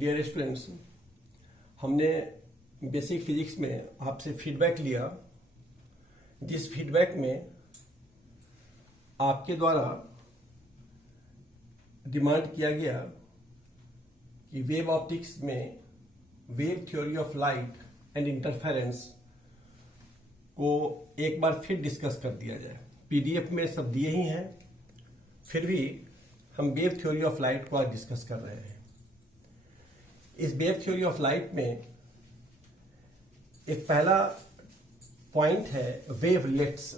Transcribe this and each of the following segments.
Dear students, हमने basic physics में आपसे फीडबैक लिया। जिस फीडबैक में आपके द्वारा डिमांड किया गया कि वेव ऑप्टिक्स में wave theory of light and interference को एक बार फिर डिस्कस कर दिया जाए। पीडीएफ में सब दिए ही हैं, फिर भी हम वेव थ्योरी ऑफ लाइट को आज डिस्कस कर रहे हैं। इस वेव थ्योरी ऑफ लाइट में एक पहला पॉइंट है वेवलेट्स।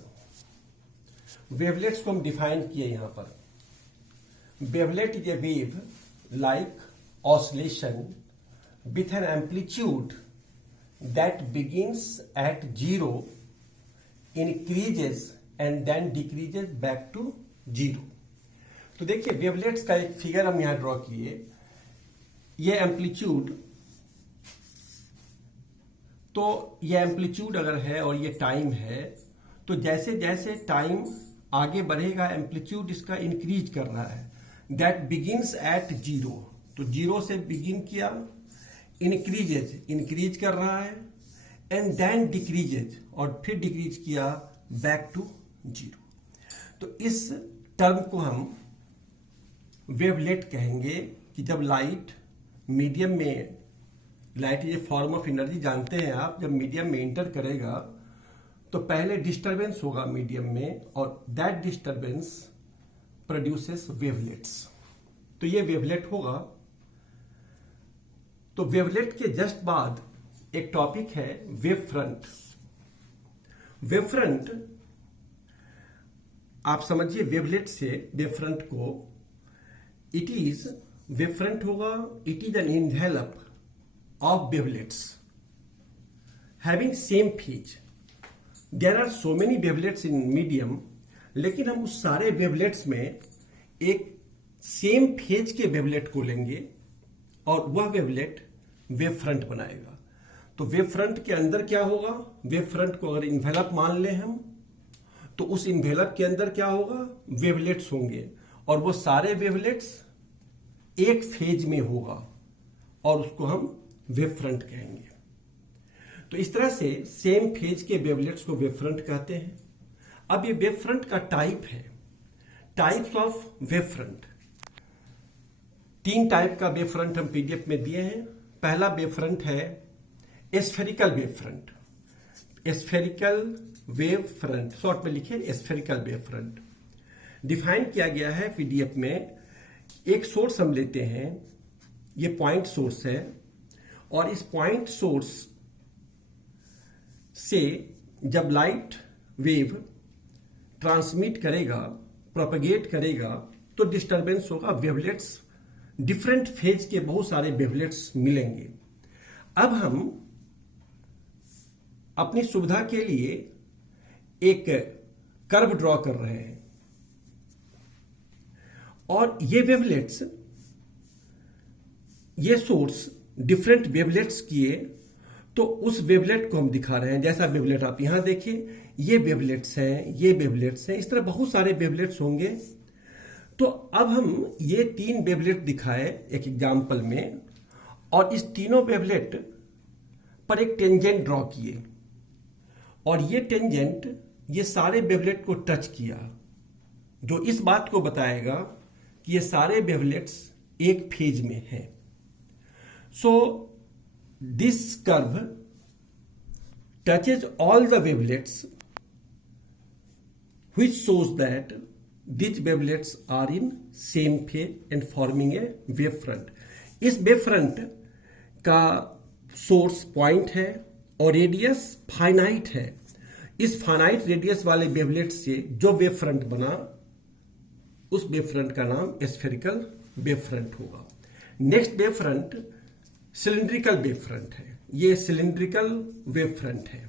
वेवलेट्स को हम डिफाइन किए यहां पर। Wavelet is a wave like oscillation with an amplitude that begins at 0, increases and then decreases back to 0। तो देखिए वेवलेट्स का एक फिगर हम यहां ड्रॉ किए। ये एम्पलीट्यूड, तो ये एम्पलीट्यूड अगर है और ये टाइम है, तो जैसे जैसे टाइम आगे बढ़ेगा एम्पलीट्यूड इसका इंक्रीज कर रहा है। दैट बिगिंस एट 0, तो 0 से बिगिन किया, इंक्रीज कर रहा है, एंड देन डिक्रीजेज, और फिर डिक्रीज किया बैक टू 0। तो इस टर्म को हम वेवलेट कहेंगे कि जब लाइट मीडियम में, light is a form of energy जानते हैं आप, जब मीडियम में इंटर करेगा तो पहले डिस्टरबेंस होगा मीडियम में, और दैट डिस्टरबेंस प्रोड्यूसेस वेवलेट्स। तो ये वेवलेट होगा। तो वेवलेट के जस्ट बाद एक टॉपिक है वेव फ्रंट। वेव फ्रंट आप समझिए वेवलेट से वेव फ्रंट को, इट इज, वेव फ्रंट होगा, it is an envelope of wavelets having same phase. There are so many wavelets in medium, लेकिन हम उस सारे वेवलेट्स में एक सेम फेज के वेवलेट को लेंगे और वह वेवलेट वेव फ्रंट बनाएगा। तो वेव फ्रंट के अंदर क्या होगा, वेव फ्रंट को अगर इन्वेलप मान लें हम, तो उस इन्वेलप के अंदर क्या होगा, वेवलेट्स होंगे, और वो सारे वेवलेट्स एक फेज में होगा और उसको हम वेव फ्रंट कहेंगे। तो इस तरह से सेम फेज के वेवलेट्स को वेव फ्रंट कहते हैं। अब ये वेव फ्रंट का टाइप है, types of wave front. 3 type का वेव फ्रंट हम पीडीएफ में दिए हैं। पहला वेव फ्रंट है spherical wave front. Spherical wave front, short में लिखिए स्फेरिकल वेव फ्रंट। डिफाइन किया गया है पीडीएफ में। एक सोर्स हम लेते हैं, ये पॉइंट सोर्स है, और इस पॉइंट सोर्स से जब लाइट वेव ट्रांसमिट करेगा, प्रोपेगेट करेगा, तो डिस्टरबेंस होगा, वेवलेट्स, डिफरेंट फेज के बहुत सारे वेवलेट्स मिलेंगे। अब हम अपनी सुविधा के लिए एक कर्व ड्रॉ कर रहे हैं, और ये वेवलेट्स, ये सोर्स डिफरेंट वेवलेट्स किए, तो उस वेवलेट को हम दिखा रहे हैं। जैसा वेवलेट आप यहां देखिए, ये वेवलेट्स हैं, ये वेवलेट्स हैं, इस तरह बहुत सारे वेवलेट्स होंगे। तो अब हम ये 3 वेवलेट दिखाए एक एग्जाम्पल में, और इस तीनों वेवलेट पर एक टेंजेंट ड्रॉ किए, और ये टेंजेंट ये सारे वेवलेट को टच किया, जो इस बात को बताएगा कि ये सारे वेवलेट्स एक फेज में हैं। So this curve touches all the wavelets which shows that these wavelets are in same phase and forming a wave front। इस वेव फ्रंट का सोर्स पॉइंट है और रेडियस फाइनाइट है। इस फाइनाइट रेडियस वाले वेवलेट से जो वेव फ्रंट बना, उस वेव फ्रंट का नाम स्फेरिकल वेव फ्रंट होगा। Next wave front cylindrical wave front है। ये सिलिंड्रिकल वेव फ्रंट है।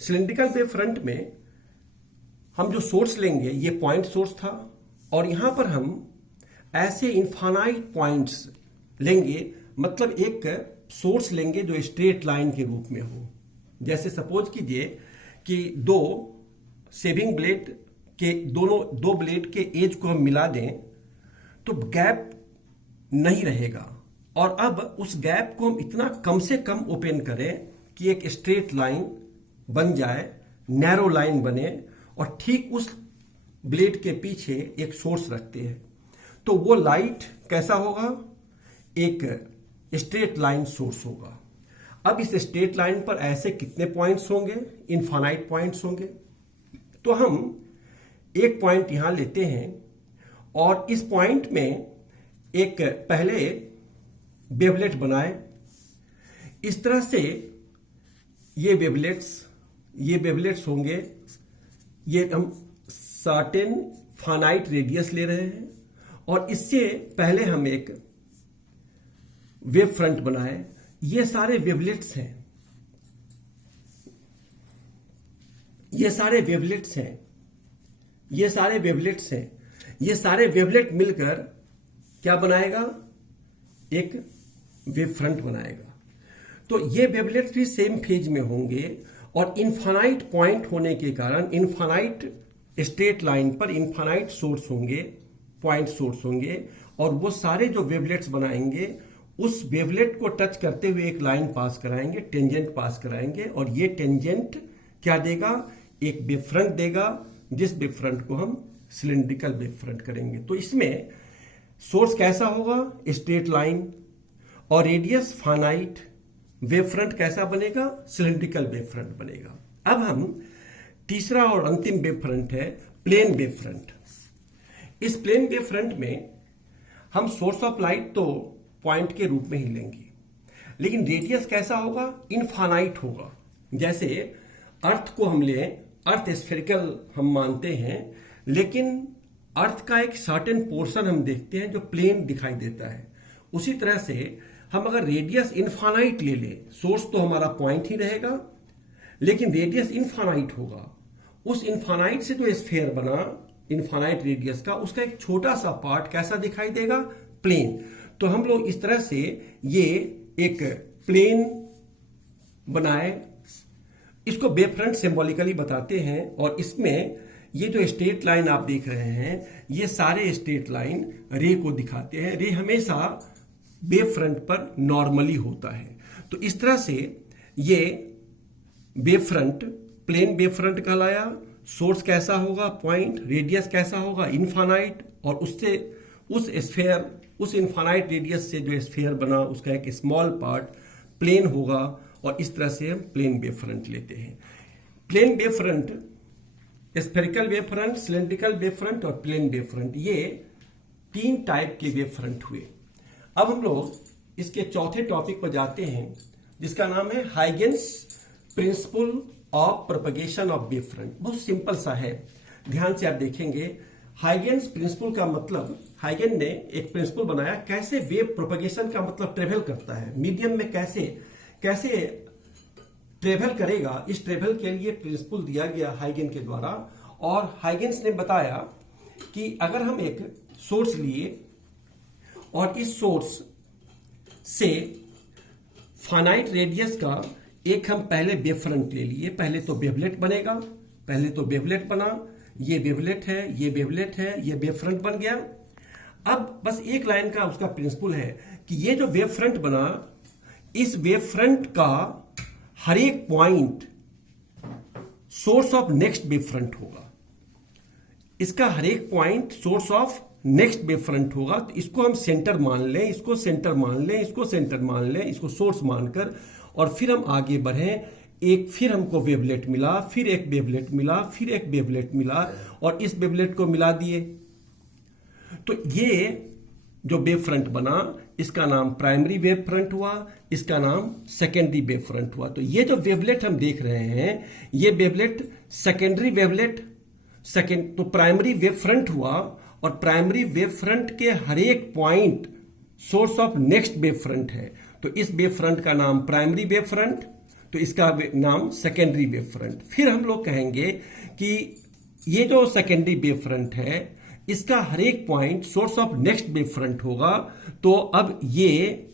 सिलिंड्रिकल वेव फ्रंट में हम जो सोर्स लेंगे, ये पॉइंट सोर्स था, और यहां पर हम ऐसे इनफाइनाइट पॉइंट्स लेंगे, मतलब एक सोर्स लेंगे जो स्ट्रेट लाइन के रूप में हो। जैसे सपोज कीजिए कि 2 शेविंग ब्लेड के दो ब्लेड के एज को हम मिला दें, तो गैप नहीं रहेगा और अब उस गैप को हम इतना कम से कम ओपन करें कि एक स्ट्रेट लाइन बन जाए, नैरो लाइन बने, और ठीक उस ब्लेड के पीछे एक सोर्स रखते हैं। तो वो लाइट कैसा होगा? एक स्ट्रेट लाइन सोर्स होगा। अब इस स्ट्रेट लाइन पर ऐसे कितने पॉइंट्स होंगे? इनफाइनाइट पॉइंट्स होंगे। तो हम एक पॉइंट यहां लेते हैं और इस पॉइंट में एक पहले वेवलेट बनाए। इस तरह से ये वेवलेट्स होंगे। ये हम सर्टेन फाइनाइट रेडियस ले रहे हैं और इससे पहले हम एक वेव फ्रंट बनाए। ये सारे वेवलेट्स हैं, ये सारे वेवलेट्स हैं, ये सारे वेवलेट्स हैं। ये सारे वेवलेट मिलकर क्या बनाएगा? एक वेव फ्रंट बनाएगा। तो ये वेवलेट्स भी सेम फेज में होंगे और इनफाइनाइट पॉइंट होने के कारण इनफाइनाइट स्ट्रेट लाइन पर इनफाइनाइट सोर्स होंगे, पॉइंट सोर्स होंगे, और वो सारे जो वेवलेट्स बनाएंगे उस वेवलेट को टच करते हुए एक लाइन पास कराएंगे, टेंजेंट पास कराएंगे, और ये टेंजेंट क्या देगा? एक वेव फ्रंट देगा, जिस वेव फ्रंट को हम सिलिंड्रिकल वेव फ्रंट करेंगे। तो इसमें सोर्स कैसा होगा? स्ट्रेट लाइन, और रेडियस फाइनाइट। वेव फ्रंट कैसा बनेगा? सिलिंड्रिकल वेव फ्रंट बनेगा। अब हम तीसरा और अंतिम वेव फ्रंट है प्लेन वेव फ्रंट। इस प्लेन वेव फ्रंट में हम सोर्स ऑफ लाइट तो पॉइंट के रूप में ही लेंगे, लेकिन रेडियस कैसा होगा? इनफाइनाइट होगा। जैसे अर्थ को हम लें, अर्थ स्फेरिकल हम मानते हैं, लेकिन अर्थ का एक सर्टेन पोर्शन हम देखते हैं जो प्लेन दिखाई देता है। उसी तरह से हम अगर रेडियस इनफाइनाइट ले लें, सोर्स तो हमारा पॉइंट ही रहेगा, लेकिन रेडियस इनफाइनाइट होगा। उस इनफाइनाइट से जो स्फेयर बना इनफाइनाइट रेडियस का, उसका एक छोटा सा पार्ट कैसा दिखाई देगा? प्लेन। तो हम लोग इस तरह से ये एक प्लेन बनाए, इसको वेव फ्रंट सिंबॉलिकली बताते हैं। और इसमें ये जो स्ट्रेट लाइन आप देख रहे हैं, ये सारे स्ट्रेट लाइन रे को दिखाते हैं। रे हमेशा वेव फ्रंट पर नॉर्मली होता है। तो इस तरह से ये wave front plane wave front कहलाया। सोर्स कैसा होगा? पॉइंट। रेडियस कैसा होगा? इनफाइनाइट। और उससे उस स्फेयर, उस इनफाइनाइट रेडियस से जो स्फेयर बना उसका एक स्मॉल पार्ट प्लेन होगा, और इस तरह से हम प्लेन वेव फ्रंट लेते हैं। Plane wave front, spherical wave front, cylindrical wave front और प्लेन वेव फ्रंट, ये 3 टाइप के वेव फ्रंट हुए। अब हम लोग इसके चौथे टॉपिक पर जाते हैं, जिसका नाम है Huygens principle of propagation of wave front. बहुत सिंपल सा है, ध्यान से आप देखेंगे। हाइगेन्स प्रिंसिपल का मतलब, हाइगेन ने एक प्रिंसिपल बनाया कैसे वेव प्रोपगेशन का मतलब ट्रेवल करता है, मीडियम में कैसे ट्रेवल करेगा। इस ट्रेवल के लिए प्रिंसिपल दिया गया हाइगेन के द्वारा। और हाइगेन्स ने बताया कि अगर हम एक सोर्स लिए और इस सोर्स से फाइनाइट रेडियस का एक हम पहले वेव फ्रंट ले लिए, पहले तो वेवलेट बनेगा, पहले तो वेवलेट बना, ये वेवलेट है, ये वेवलेट है, ये वेव फ्रंट बन गया। अब बस एक लाइन का उसका प्रिंसिपल है कि ये जो वेव फ्रंट बना, इस वेव फ्रंट का हर एक point source of next wave front होगा। इसका हर एक point source of next wave front होगा। तो इसको हम सेंटर मान लें, इसको सेंटर मान लें, इसको सेंटर मान लें, इसको सोर्स मानकर, और फिर हम आगे बढ़ें। एक फिर हमको वेवलेट मिला, फिर एक वेवलेट मिला, फिर एक वेवलेट मिला, और इस वेवलेट को मिला दिए। तो ये जो वेव फ्रंट बना, इसका नाम प्राइमरी वेव फ्रंट हुआ, इसका नाम सेकेंडरी वेव फ्रंट हुआ। तो ये जो वेवलेट हम देख रहे हैं, ये वेवलेट सेकेंडरी वेवलेट, तो प्राइमरी वेव फ्रंट हुआ, और प्राइमरी वेव फ्रंट के हर एक point source of next wave front है। तो इस वेव फ्रंट का नाम प्राइमरी वेव फ्रंट, तो इसका नाम सेकेंडरी वेव फ्रंट। फिर हम लोग कहेंगे कि ये जो सेकेंडरी वेव फ्रंट है, इसका हर एक point source of next wave front होगा। तो अब ये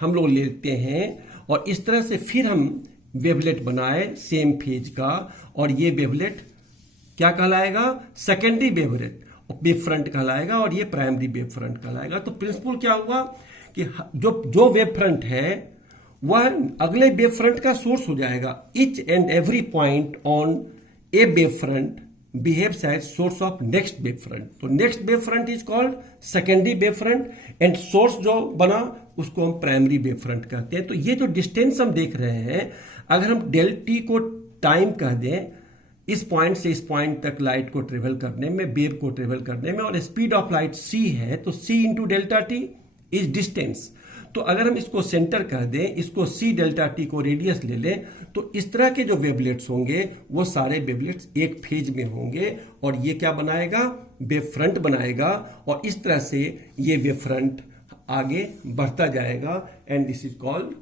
हम लोग लेते हैं, और इस तरह से फिर हम वेवलेट बनाए सेम फेज का, और ये वेवलेट क्या कहलाएगा? सेकेंडरी वेवलेट वेव फ्रंट कहलाएगा, और ये प्राइमरी वेव फ्रंट कहलाएगा। तो प्रिंसिपल क्या हुआ कि जो वेव फ्रंट है वह अगले वेव फ्रंट का सोर्स हो जाएगा. Each and every point on a wave front behaves as source of next wave front. तो next wave front is called secondary wave front and source जो बना उसको हम प्राइमरी वेव फ्रंट कहते हैं. तो ये जो डिस्टेंस हम देख रहे हैं, अगर हम डेल टी को टाइम कह दें इस पॉइंट से इस पॉइंट तक लाइट को ट्रेवल करने में, वेव को ट्रेवल करने में, और स्पीड ऑफ लाइट c है, तो c into delta T is distance. तो अगर हम इसको सेंटर कह दें, इसको c डेल्टा टी को रेडियस ले लें, तो इस तरह के जो वेवलेट्स होंगे वो सारे वेवलेट्स एक फेज में होंगे और ये क्या बनाएगा, वेव फ्रंट बनाएगा. और इस तरह से ये वेव फ्रंट आगे बढ़ता जाएगा and this is called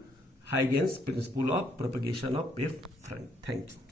Huygens principal of propagation of wave front. Thank you.